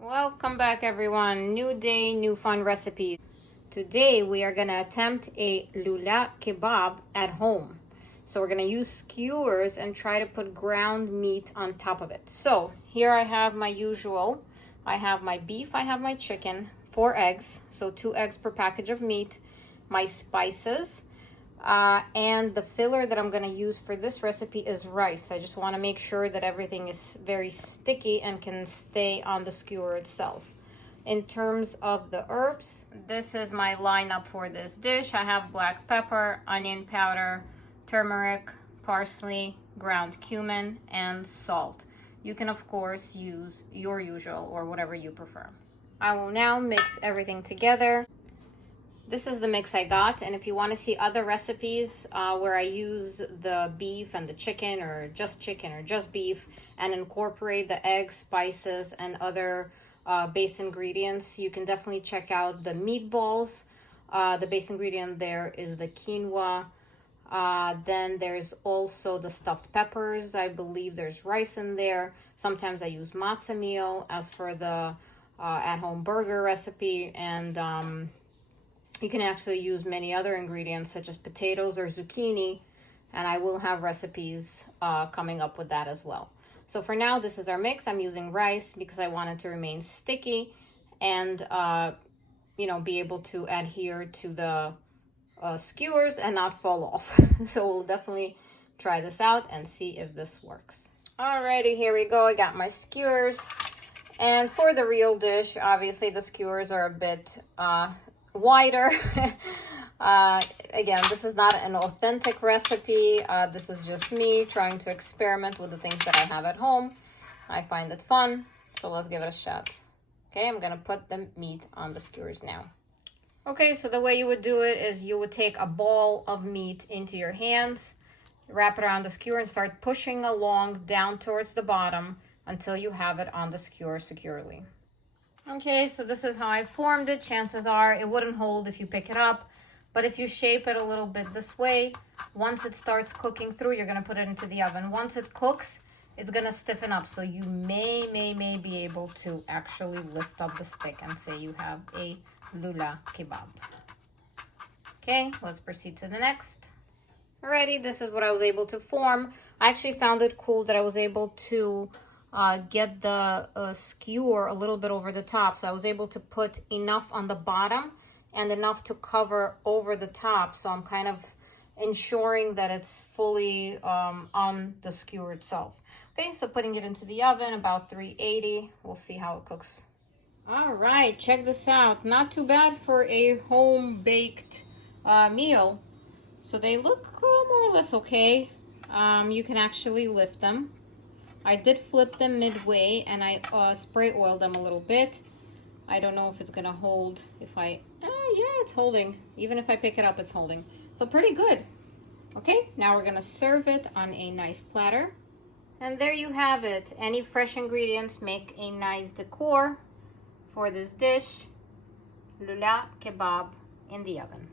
Welcome back, everyone. New day, new fun recipe. Today we are gonna attempt a Lula kebab at home. So we're gonna use skewers and try to put ground meat on top of it. So here I have my usual. I have my beef, I have my chicken, 4 eggs, so 2 eggs per package of meat, my spices, and the filler that I'm gonna use for this recipe is rice. I just want to make sure that everything is very sticky and can stay on the skewer itself. In terms of the herbs, this is my lineup for this dish. I have black pepper, onion powder, turmeric, parsley, ground cumin, and salt. You can of course use your usual or whatever you prefer. I will now mix everything together. This is the mix I got, and if you want to see other recipes where I use the beef and the chicken or just beef and incorporate the eggs, spices, and other base ingredients, you can definitely check out the meatballs. The base ingredient there is the quinoa. Then there's also the stuffed peppers. I believe there's rice in there. Sometimes I use matzo meal as for the at-home burger recipe, and you can actually use many other ingredients such as potatoes or zucchini, and I will have recipes coming up with that as well. So for now, this is our mix. I'm using rice because I want it to remain sticky and be able to adhere to the skewers and not fall off. So we'll definitely try this out and see if this works. Alrighty, here we go. I got my skewers, and for the real dish, obviously the skewers are a bit wider. Again, this is not an authentic recipe. This is just me trying to experiment with the things that I have at home. I find it fun, so let's give it a shot. Okay, I'm gonna put the meat on the skewers now. Okay, so the way you would do it is you would take a ball of meat into your hands, wrap it around the skewer, and start pushing along down towards the bottom until you have it on the skewer securely. Okay, so this is how I formed it. Chances are it wouldn't hold if you pick it up, but if you shape it a little bit this way, once it starts cooking through, you're gonna put it into the oven. Once it cooks, it's gonna stiffen up, so you may be able to actually lift up the stick and say you have a Lula kebab. Okay, let's proceed to the next. Alrighty, this is what I was able to form. I actually found it cool that I was able to get the skewer a little bit over the top, so I was able to put enough on the bottom and enough to cover over the top, so I'm kind of ensuring that it's fully on the skewer itself. Okay, so putting it into the oven, about 380. We'll see how it cooks. All right, check this out. Not too bad for a home-baked meal. So they look more or less okay. You can actually lift them. I did flip them midway, and I spray oiled them a little bit. I don't know if it's gonna hold. Yeah, it's holding. Even if I pick it up, it's holding. So pretty good. Okay, now we're gonna serve it on a nice platter. And there you have it. Any fresh ingredients make a nice decor for this dish. Lula kebab in the oven.